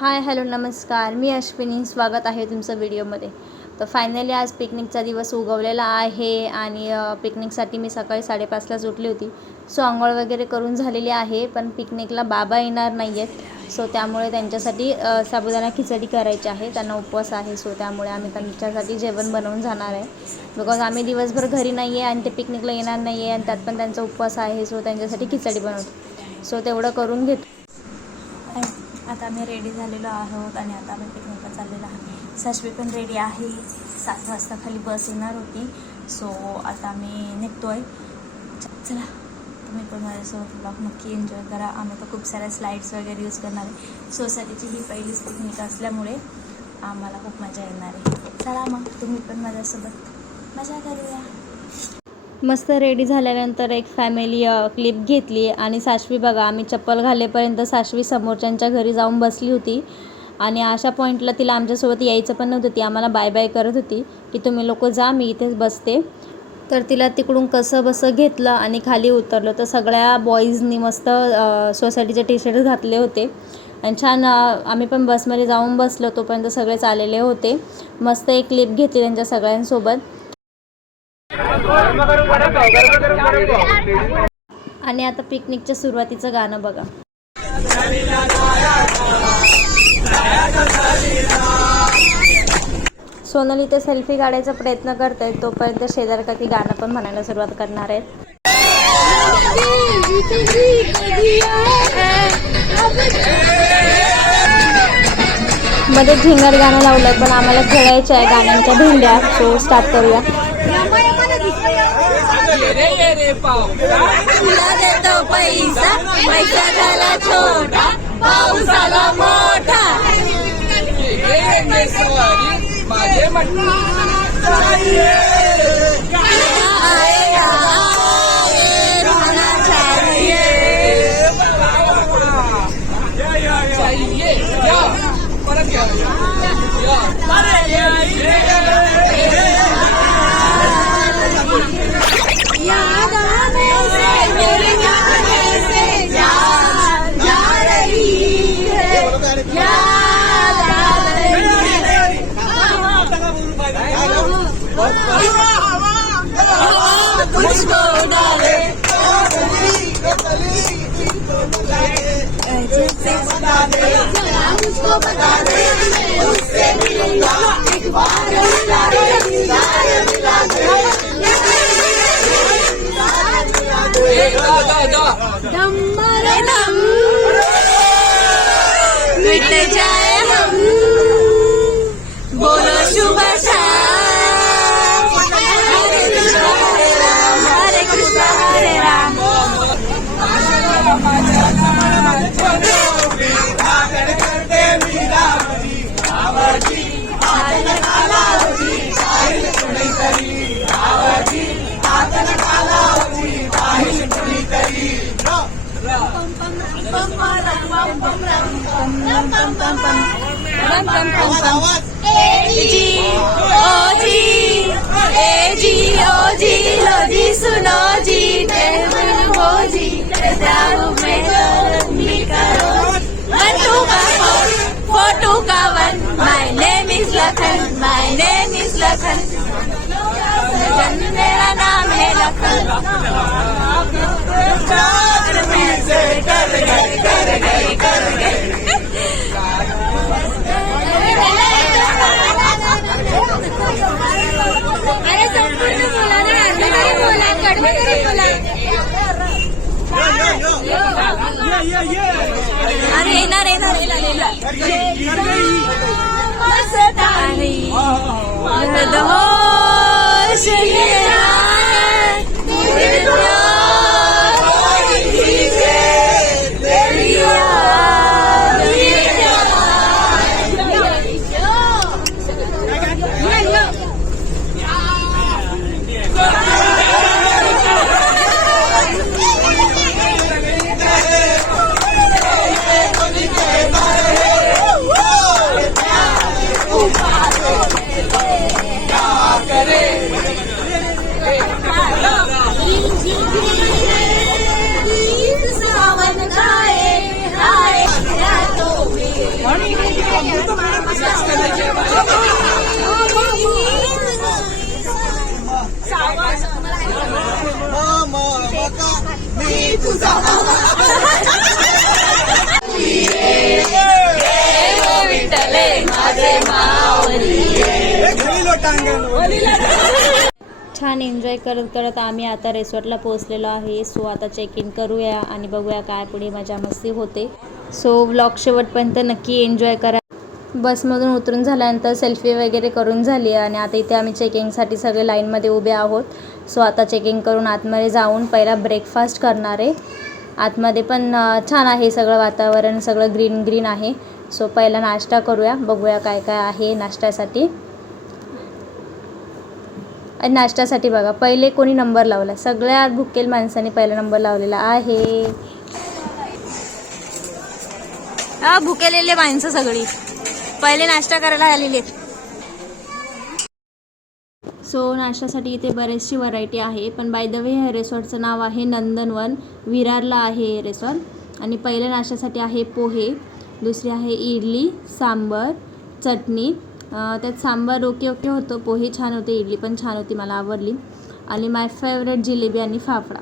Hi hello नमस्कार, मी अश्विनी. स्वागत आहे तुमचं व्हिडिओमध्ये. तर फायनली आज पिकनिकचा दिवस उगवलेला आहे आणि पिकनिकसाठी मी सकाळी 5:30लाच उठली होती. सो आंघोळ वगैरे करून झालेली आहे, पण पिकनिकला बाबा येणार नाही आहेत. सो त्यामुळे त्यांच्यासाठी साबुदाणा खिचडी करायची आहे. त्यांना उपवास आहे, सो त्यामुळे आम्ही त्यांच्यासाठी जेवण बनवून जाणार आहे. बिकॉज आम्ही दिवसभर घरी नाही आहे आणि ते पिकनिकला येणार नाही आहे आणि त्यात पण त्यांचा उपवास आहे. सो त्यांच्यासाठी खिचडी बनवतो. सो तेवढं करून घेतो. आता आम्ही रेडी झालेलो आहोत आणि आता आम्ही पिकनिकला चाललेलो आहे. साशवी पण रेडी आहे. 7 वाजता खाली बस येणार होती. सो आता आम्ही निघतो आहे. चला, तुम्ही पण माझ्यासोबत ब्लॉग नक्की एन्जॉय करा. आम्ही तर खूप साऱ्या स्लाईड्स वगैरे यूज करणार आहे. सोसायटीची ही पहिलीच पिकनिक असल्यामुळे आम्हाला खूप मजा येणार आहे. चला मग तुम्ही पण माझ्यासोबत मजा करूया. मस्त रेडी झाल्यानंतर एक फॅमिली क्लिप घेतली आणि साशवी बघा, आम्ही चप्पल घालेपर्यंत साशवी समोरच्यांच्या घरी जाऊन बसली होती आणि अशा पॉईंटला तिला आमच्यासोबत यायचं पण नव्हतं. ती आम्हाला बाय बाय करत होती की तुम्ही लोक जा, मी इथेच बसते. तर तिला तिकडून कसं बसं घेतलं आणि खाली उतरलं. तर सगळ्या बॉईजनी मस्त सोसायटीचे टी-शर्ट घातले होते आणि छान आम्ही पण बसमध्ये जाऊन बसलो. तोपर्यंत सगळेच आलेले होते. मस्त एक क्लिप घेतली त्यांच्या सगळ्यांसोबत. आणि आता पिकनिकच्या सुरुवातीचं गाणं बघा. सोनाली तर सेल्फी काढायचा प्रयत्न करते, तोपर्यंत शेजार काकी गाणं पण म्हणायला सुरुवात करणार आहेत. मध्ये झिंगर गाणं लावलंय, पण आम्हाला खेळायचं आहे गाण्यांच्या भेंड्या. सो स्टार्ट करूया. तुला देतो पैसा, पैसा झाला छोटा, पाऊस आला मोठा. माझे मुझको डाले मुझको बता दे, उससे मिलूंगा एक बार मिला दम मरे दम मिट जाए हम, बोलो शुभ शाम, हरे कृष्ण हरे राम. जी सुनो जी, वो जी में करो 1 2 का 4 2 का 1. My name is Lakhan, my name is Lakhan, मेरा नाम है लखन. अरे संपूर्ण बोला ना, नाही बोला, कडवे करून बोला. अरे येणार मस्तानी होश छान एन्जॉय करत करत आम्ही आता रिसॉर्टला पोहोचलेलो आहे. सो आता चेक इन करूया आणि बघूया काय पुढे मजा मस्ती होते. सो व्लॉग शेवटपर्यंत नक्की एन्जॉय करा. बसमधून उतरून झाल्यानंतर सेल्फी वगैरे करून झाली आणि आता इथे आम्ही चेकिंगसाठी सगळे लाईनमध्ये उभे आहोत. सो आता चेकिंग करून आतमध्ये जाऊन पहिला ब्रेकफास्ट करणार आहे. आतमध्ये पण छान आहे सगळं वातावरण, सगळं ग्रीन ग्रीन आहे. सो पहिला नाश्ता करूया, बघूया काय काय आहे नाश्त्यासाठी. आणि नाश्त्यासाठी बघा पहिले कोणी नंबर लावला, सगळ्यात भुकेल माणसाने पहिला नंबर लावलेला आहे. भुकेलेले माणसं सगळी पहिले नाश्ता करायला आलेली आहेत. सो नाश्त्यासाठी इथे बरेचशी व्हरायटी आहे. पण बाय द वे हे रिसॉर्टचं नाव आहे नंदनवन, विरारला आहे हे रिसॉर्ट. आणि पहिल्या नाश्त्यासाठी आहे पोहे, दुसरी आहे इडली, सांबर, चटणी. त्यात सांबार ओके ओके होतं, पोहे छान होते, इडली पण छान होती, मला आवडली. आणि माय फेवरेट जिलेबी आणि फाफडा.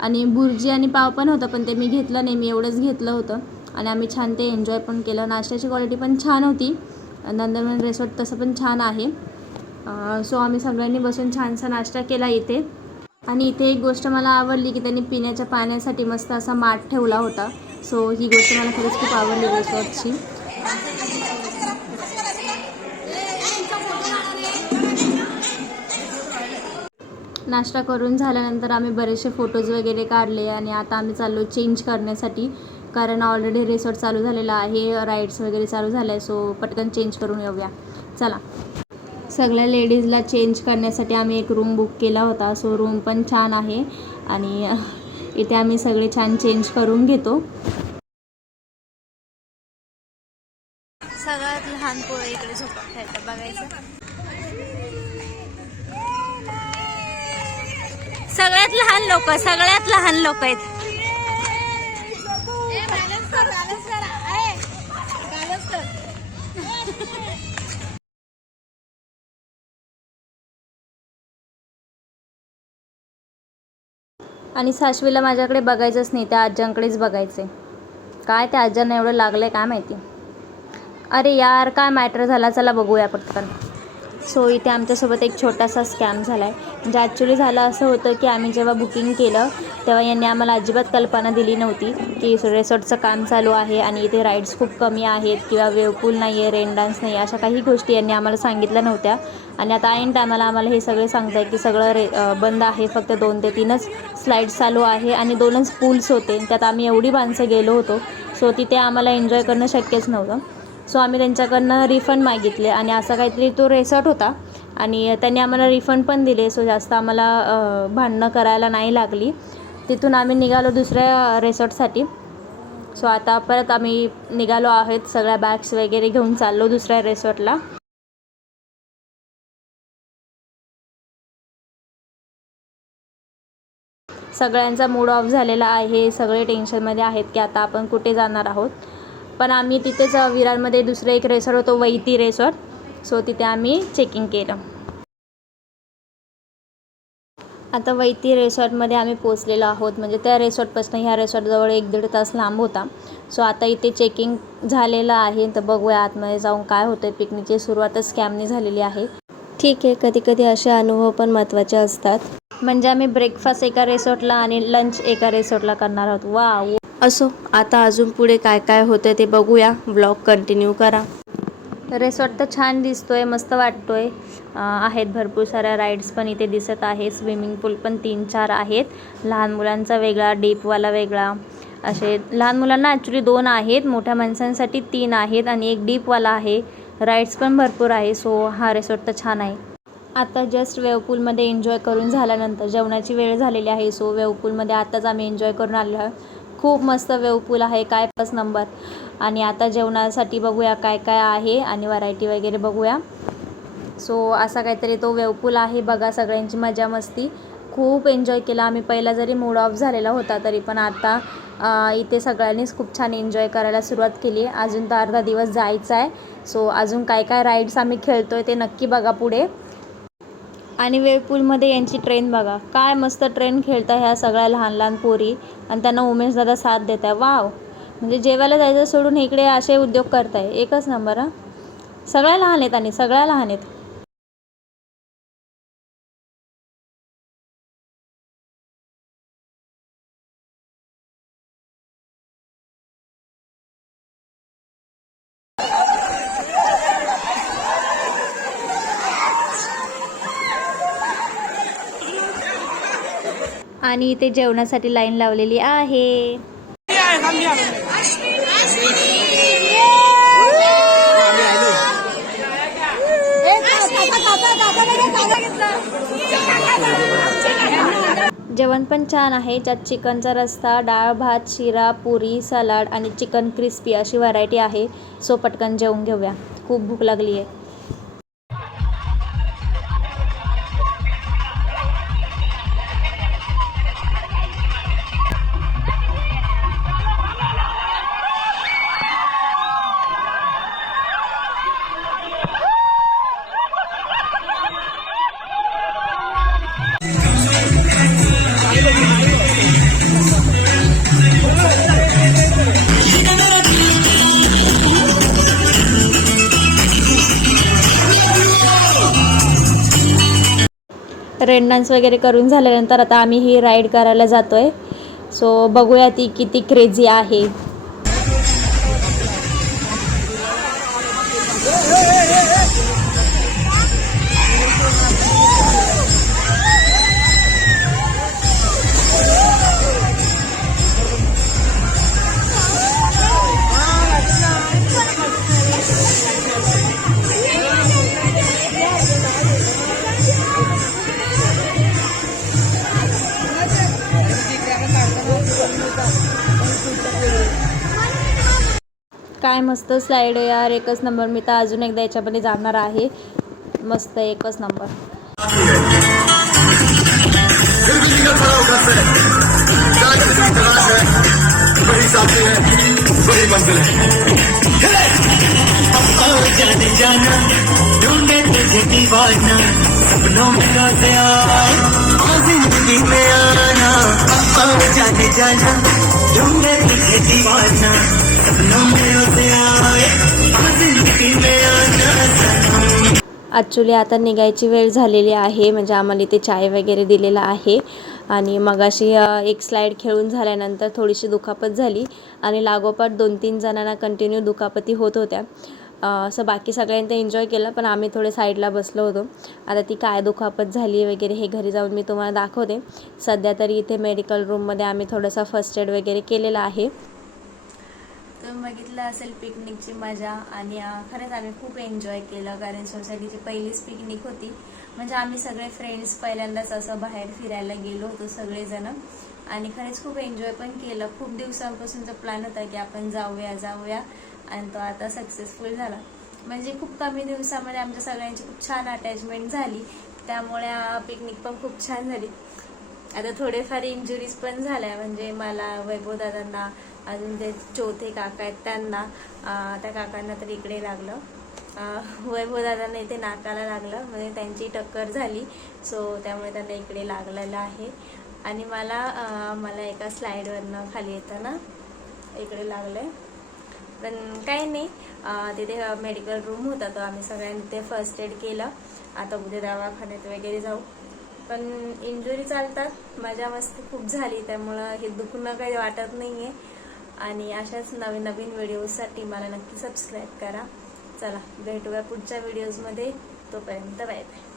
आणि बुर्जी आणि पाव पण होतं, पण ते मी घेतलं नाही, मी एवढंच घेतलं होतं. आणि आम्ही छान ते एन्जॉय पण केलं. नाश्त्याची क्वालिटी पण छान होती. नंदनवन रिसॉर्ट तसं पण छान आहे. सो आम्ही सगळ्यांनी बसून छानसा नाश्ता केला इथे. आणि इथे एक गोष्ट मला आवडली की त्यांनी पिण्याच्या पाण्यासाठी मस्त असा माठ ठेवला होता. सो ही गोष्ट मला खरंच खूप आवडली रिसॉर्टची. नाश्ता करून झाल्यानंतर आम्ही बरेचसे फोटोज वगैरे काढले आणि आता आम्ही चाललो चेंज करण्यासाठी, कारण ऑलरेडी रिसॉर्ट चालू झालेला आहे, राईड्स वगैरे चालू झालं आहे. सो पटकन चेंज करून येऊया, चला. सगळ्या लेडीजला चेंज करण्यासाठी आम्ही एक रूम बुक केला होता. सो रूम पण छान आहे आणि इथे आम्ही सगळे छान चेंज करून घेतो. सगळ्यात लहान पोरं इकडे झोपा खेळतात, बघायचं. सगळ्यात लहान लोक आहेत. आणि साशवीला माझ्याकडे बघायचंच नाही, त्या आज्यांकडेच बघायचं आहे. काय त्या आज्यांना एवढं लागलं आहे काय माहिती. अरे यार काय मॅटर झाला, चला बघूया पटकन. सो इथे आमच्यासोबत एक छोटासा स्कॅम झाला आहे. म्हणजे ॲक्च्युली झालं असं होतं की आम्ही जेव्हा बुकिंग केलं तेव्हा यांनी आम्हाला अजिबात कल्पना दिली नव्हती की रिसॉर्टचं काम चालू आहे आणि इथे राईड्स खूप कमी आहेत किंवा वेवपूल नाही आहे, रेन डान्स नाही, अशा काही गोष्टी यांनी आम्हाला सांगितल्या नव्हत्या. आणि आता ऐन टायमाला आम्हाला हे सगळे सांगत आहे की सगळं बंद आहे, फक्त 2 ते 3च स्लाईड्स चालू आहे आणि 2च पूल्स होते. त्यात आम्ही एवढी माणसं गेलो होतो, सो तिथे आम्हाला एन्जॉय करणं शक्यच नव्हतं. सो आम्ही त्यांच्याकडनं रिफंड मागितले आणि असा काहीतरी तो रिसॉर्ट होता आणि त्यांनी आम्हाला रिफंड पण दिले. सो जास्त आम्हाला भांडणं करायला नाही लागली. तिथून आम्ही निघालो दुसऱ्या रिसॉर्टसाठी. सो आता परत आम्ही निघालो आहेत, सगळ्या बॅग्स वगैरे घेऊन चाललो दुसऱ्या रिसॉर्टला. सगळ्यांचा मूड ऑफ झालेला आहे, सगळे टेन्शनमध्ये आहेत की आता आपण कुठे जाणार आहोत. पण आम्ही तिथेच विरारमध्ये दुसरं एक रिसॉर्ट होतो, वैती रिसॉर्ट. सो तिथे आम्ही चेकिंग केलं. आता वैती रिसॉर्टमध्ये आम्ही पोचलेलो आहोत. म्हणजे त्या रिसॉर्टपासून ह्या रिसॉर्टजवळ 1-1.5 तास लांब होता. सो आता इथे चेकिंग झालेलं आहे, तर बघूया आतमध्ये जाऊन काय होतं आहे. पिकनिकची सुरुवातच स्कॅमनी झालेली आहे. ठीक आहे, कधी कधी असे अनुभव पण महत्त्वाचे असतात. म्हणजे आम्ही ब्रेकफास्ट एका रिसॉर्टला आणि लंच एका रिसॉर्टला करणार आहोत. वा असो, आता अजून पुढे काय काय होतं ते बघूया. व्लॉग कंटिन्यू करा. रिसॉर्ट तर छान दिसतोय, मस्त वाटतोय. आहेत भरपूर साऱ्या राईड्स पण इथे दिसत आहे. स्विमिंग पूल पण 3-4 आहेत. लहान मुलांचा वेगळा, डीपवाला वेगळा. असे लहान मुलांना ॲक्च्युली 2 आहेत, मोठ्या माणसांसाठी 3 आहेत आणि एक डीपवाला आहे. राईड्स पण भरपूर आहे. सो हा रिसॉर्ट तर छान आहे. आता जस्ट वेवपूलमध्ये एन्जॉय करून झाल्यानंतर जेवणाची वेळ झालेली आहे. सो वेवपूलमध्ये आताच आम्ही एन्जॉय करून आलो आहे. खूप मस्त वेवपूल आहे, काय 1 नंबर. आणि आता जेवणासाठी बघूया काय काय आहे आणि व्हरायटी वगैरे बघूया. सो असा काहीतरी तो वेवपूल आहे बघा. सगळ्यांची मजा मस्ती खूप एन्जॉय केला आम्ही. पहिला जरी मूड ऑफ झालेला होता तरी पण आता इथे सगळ्यांनीच खूप छान एन्जॉय करायला सुरुवात केली आहे. अजून तर अर्धा दिवस जायचा आहे. सो अजून काय काय राईड्स आम्ही खेळतो आहे ते नक्की बघा पुढे. आणि वेव्ह पूलमध्ये यांची ट्रेन बघा, काय मस्त ट्रेन खेळता ह्या सगळ्या लहान लहान पोरी आणि त्यांना उमेश दादा साथ देत आहे. वाव, म्हणजे जेवायला जायचं सोडून इकडे असे उद्योग करताय. एकच नंबर हां. सगळ्या लहान आहेत आणि सगळ्या लहान आहेत. आणि इथे जेवणासाठी लाईन लावलेली आहे. जेवण पण छान आहे, ज्यात चिकनचा रस्सा, डाळ भात, शिरा, पुरी, सलाड आणि चिकन क्रिस्पी अशी व्हरायटी आहे. सो पटकन जेवून घेऊया, खूप भूक लागली आहे. रेन डान्स वगैरे करून झाल्यानंतर आता आम्ही ही राईड करायला जातो आहे. सो बघूया ती किती क्रेझी आहे. काय मस्त स्लाईड आहे यार, एकच नंबर. मी तर अजून एकदा याच्यामध्ये जाणार आहे. मस्त, एकच नंबर. ॲक्च्युली आता निघायची वेळ झालेली आहे, म्हणजे आम्हाला इथे चाय वगैरे दिलेला आहे. आणि मगाशी एक स्लाईड खेळून झाल्यानंतर थोडीशी दुखापत झाली आणि लागोपाठ 2-3 जणांना कंटिन्यू दुखापती होत होत्या. असं बाकी सगळ्यांनी एन्जॉय केलं, पण आम्ही थोडे साईडला बसलो होतो. आता ती काय दुखापत झाली वगैरे हे घरी जाऊन मी तुम्हाला दाखवते. सध्या तरी इथे मेडिकल रूममध्ये आम्ही थोडासा फर्स्ट एड वगैरे केलेला आहे. तर बघितलं असेल पिकनिकची मजा. आणि खरंच आम्ही खूप एन्जॉय केलं, कारण सोसायटीची पहिलीच पिकनिक होती. म्हणजे आम्ही सगळे फ्रेंड्स पहिल्यांदाच असं बाहेर फिरायला गेलो होतो सगळेजण. आणि खरंच खूप एन्जॉय पण केलं. खूप दिवसांपासूनचा प्लॅन होता की आपण जाऊया आणि तो आता सक्सेसफुल झाला. म्हणजे खूप कमी दिवसामध्ये आमच्या सगळ्यांची खूप छान अटॅचमेंट झाली, त्यामुळे पिकनिक पण खूप छान झाली. आता थोडेफार इंजुरीज पण झाल्या, म्हणजे मला, वैभव दादांना, अजून ते चौथे काका आहेत त्यांना, त्या काकांना तर इकडे लागलं. वैभव दादांना इथे नाकाला लागलं, म्हणजे त्यांची टक्कर झाली. सो त्यामुळे त्यांना इकडे लागलेलं आहे. आणि मला एका स्लाईडवरनं खाली येताना इकडे लागलंय. पण काही नाही, तिथे मेडिकल रूम होता, तो आम्ही सगळ्यांनी ते फर्स्ट एड केलं. आता उद्या दवाखान्यात वगैरे जाऊ. पण इंजुरी चालतात, मजा मस्ती खूप झाली, त्यामुळं हे दुखणं काही वाटत नाही आहे. आणि अशाच नवीन नवीन व्हिडिओजसाठी मला नक्की सबस्क्राईब करा. चला भेटूया पुढच्या व्हिडिओजमध्ये. तोपर्यंत बाय बाय.